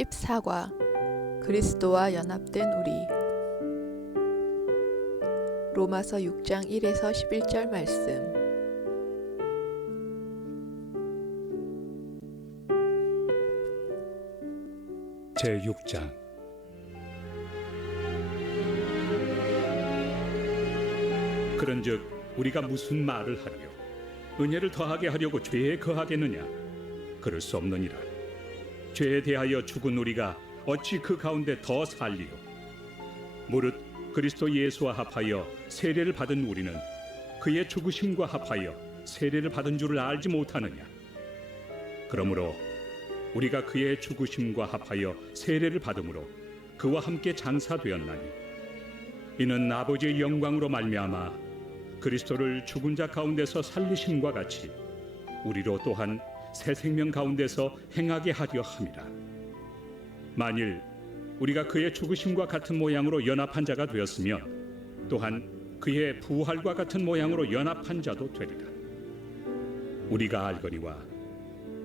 14과 그리스도와 연합된 우리. 로마서 6장 1에서 11절 말씀. 제6장. 그런즉 우리가 무슨 말을 하리요? 은혜를 더하게 하려고 죄에 거하겠느냐? 그럴 수 없느니라. 죄에 대하여 죽은 우리가 어찌 그 가운데 더 살리요? 무릇 그리스도 예수와 합하여 세례를 받은 우리는 그의 죽으심과 합하여 세례를 받은 줄을 알지 못하느냐? 그러므로 우리가 그의 죽으심과 합하여 세례를 받음으로 그와 함께 장사되었나니, 이는 아버지의 영광으로 말미암아 그리스도를 죽은 자 가운데서 살리심과 같이 우리로 또한 새 생명 가운데서 행하게 하려 함이라. 만일 우리가 그의 죽으심과 같은 모양으로 연합한 자가 되었으면 또한 그의 부활과 같은 모양으로 연합한 자도 되리라. 우리가 알거니와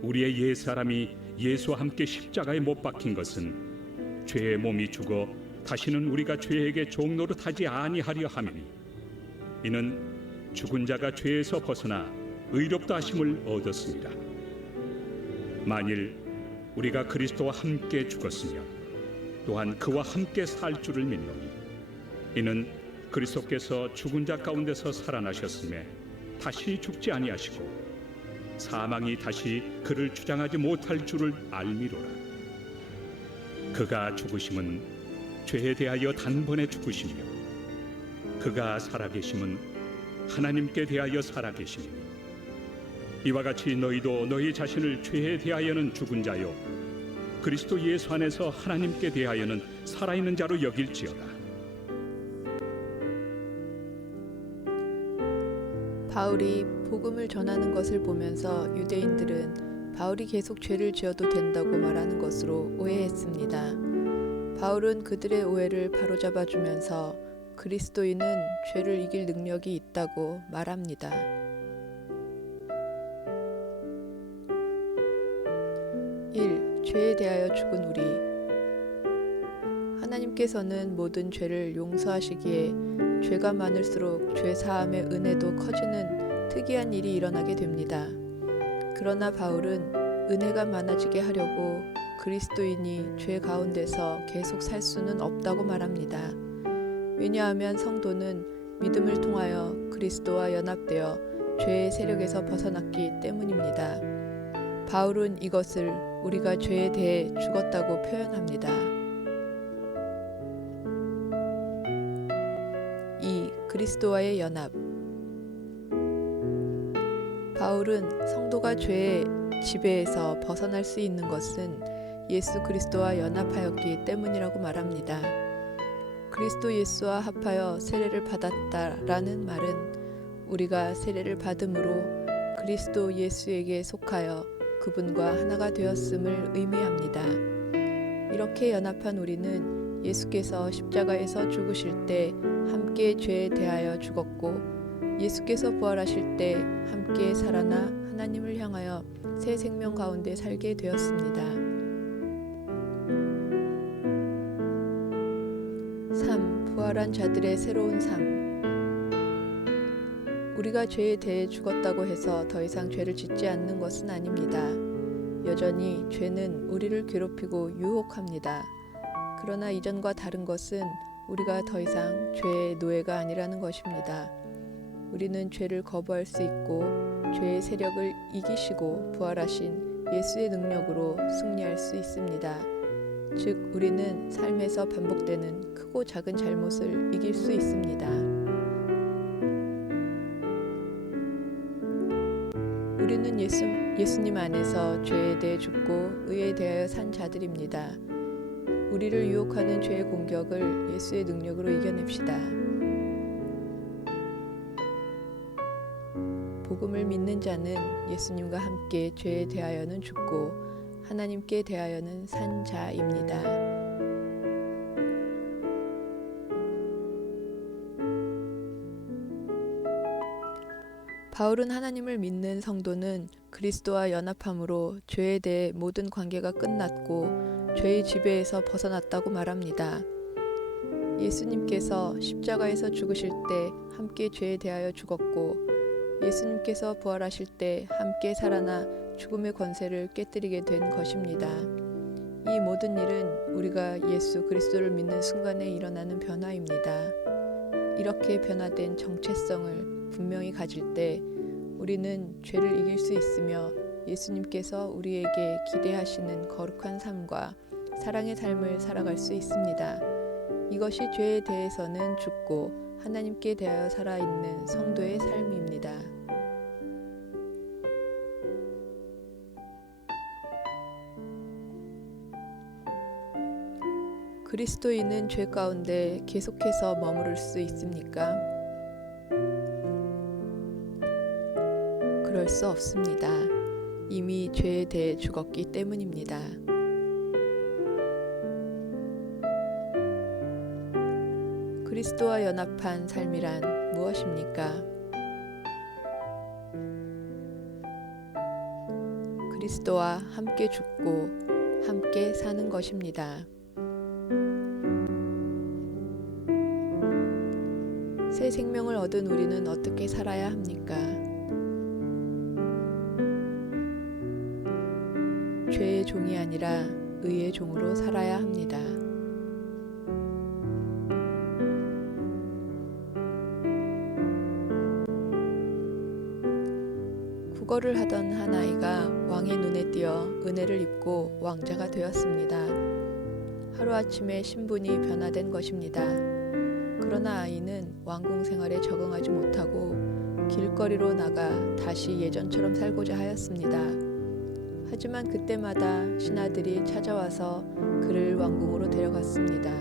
우리의 옛사람이 예수와 함께 십자가에 못 박힌 것은 죄의 몸이 죽어 다시는 우리가 죄에게 종노릇하지 아니하려 함이니, 이는 죽은 자가 죄에서 벗어나 의롭다 하심을 얻었습니다. 만일 우리가 그리스도와 함께 죽었으면 또한 그와 함께 살 줄을 믿노니, 이는 그리스도께서 죽은 자 가운데서 살아나셨음에 다시 죽지 아니하시고 사망이 다시 그를 주장하지 못할 줄을 알미로라. 그가 죽으심은 죄에 대하여 단번에 죽으시며 그가 살아계심은 하나님께 대하여 살아계심이니, 이와 같이 너희도 너희 자신을 죄에 대하여는 죽은 자요 그리스도 예수 안에서 하나님께 대하여는 살아있는 자로 여길지어다. 바울이 복음을 전하는 것을 보면서 유대인들은 바울이 계속 죄를 지어도 된다고 말하는 것으로 오해했습니다. 바울은 그들의 오해를 바로잡아 주면서 그리스도인은 죄를 이길 능력이 있다고 말합니다. 1. 죄에 대하여 죽은 우리. 하나님께서는 모든 죄를 용서하시기에 죄가 많을수록 죄 사함의 은혜도 커지는 특이한 일이 일어나게 됩니다. 그러나 바울은 은혜가 많아지게 하려고 그리스도인이 죄 가운데서 계속 살 수는 없다고 말합니다. 왜냐하면 성도는 믿음을 통하여 그리스도와 연합되어 죄의 세력에서 벗어났기 때문입니다. 바울은 이것을 우리가 죄에 대해 죽었다고 표현합니다. 2. 그리스도와의 연합. 바울은 성도가 죄의 지배에서 벗어날 수 있는 것은 예수 그리스도와 연합하였기 때문이라고 말합니다. 그리스도 예수와 합하여 세례를 받았다라는 말은 우리가 세례를 받음으로 그리스도 예수에게 속하여 그분과 하나가 되었음을 의미합니다. 이렇게 연합한 우리는 예수께서 십자가에서 죽으실 때 함께 죄에 대하여 죽었고, 예수께서 부활하실 때 함께 살아나 하나님을 향하여 새 생명 가운데 살게 되었습니다. 3. 부활한 자들의 새로운 삶. 우리가 죄에 대해 죽었다고 해서 더 이상 죄를 짓지 않는 것은 아닙니다. 여전히 죄는 우리를 괴롭히고 유혹합니다. 그러나 이전과 다른 것은 우리가 더 이상 죄의 노예가 아니라는 것입니다. 우리는 죄를 거부할 수 있고 죄의 세력을 이기시고 부활하신 예수의 능력으로 승리할 수 있습니다. 즉, 우리는 삶에서 반복되는 크고 작은 잘못을 이길 수 있습니다. 우리는 예수님 안에서 죄에 대해 죽고 의에 대하여 산 자들입니다. 우리를 유혹하는 죄의 공격을 예수의 능력으로 이겨냅시다. 복음을 믿는 자는 예수님과 함께 죄에 대하여는 죽고 하나님께 대하여는 산 자입니다. 바울은 하나님을 믿는 성도는 그리스도와 연합함으로 죄에 대해 모든 관계가 끝났고 죄의 지배에서 벗어났다고 말합니다. 예수님께서 십자가에서 죽으실 때 함께 죄에 대하여 죽었고 예수님께서 부활하실 때 함께 살아나 죽음의 권세를 깨뜨리게 된 것입니다. 이 모든 일은 우리가 예수 그리스도를 믿는 순간에 일어나는 변화입니다. 이렇게 변화된 정체성을 분명히 가질 때 우리는 죄를 이길 수 있으며 예수님께서 우리에게 기대하시는 거룩한 삶과 사랑의 삶을 살아갈 수 있습니다. 이것이 죄에 대해서는 죽고 하나님께 대하여 살아있는 성도의 삶입니다. 그리스도인은 죄 가운데 계속해서 머무를 수 있습니까? 그럴 수 없습니다. 이미 죄에 대해 죽었기 때문입니다. 그리스도와 연합한 삶이란 무엇입니까? 그리스도와 함께 죽고 함께 사는 것입니다. 새 생명을 얻은 우리는 어떻게 살아야 합니까? 죄의 종이 아니라 의의 종으로 살아야 합니다. 국어를 하던 한 아이가 왕의 눈에 띄어 은혜를 입고 왕자가 되었습니다. 하루아침에 신분이 변화된 것입니다. 그러나 아이는 왕궁 생활에 적응하지 못하고 길거리로 나가 다시 예전처럼 살고자 하였습니다. 하지만 그때마다 신하들이 찾아와서 그를 왕궁으로 데려갔습니다.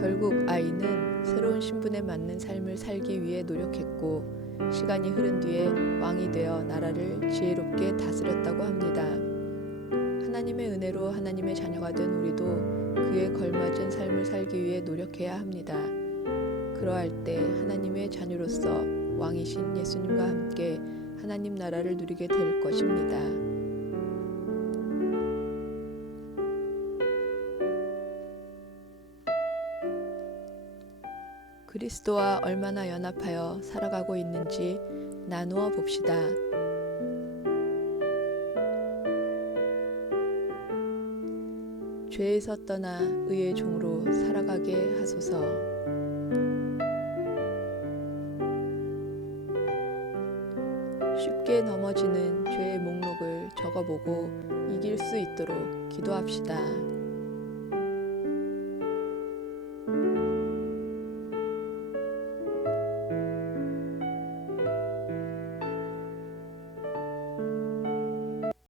결국 아이는 새로운 신분에 맞는 삶을 살기 위해 노력했고 시간이 흐른 뒤에 왕이 되어 나라를 지혜롭게 다스렸다고 합니다. 하나님의 은혜로 하나님의 자녀가 된 우리도 그에 걸맞은 삶을 살기 위해 노력해야 합니다. 그러할 때 하나님의 자녀로서 왕이신 예수님과 함께 하나님 나라를 누리게 될 것입니다. 그리스도와 얼마나 연합하여 살아가고 있는지 나누어 봅시다. 죄에서 떠나 의의 종으로 살아가게 하소서. 쉽게 넘어지는 죄의 목록을 적어보고 이길 수 있도록 기도합시다.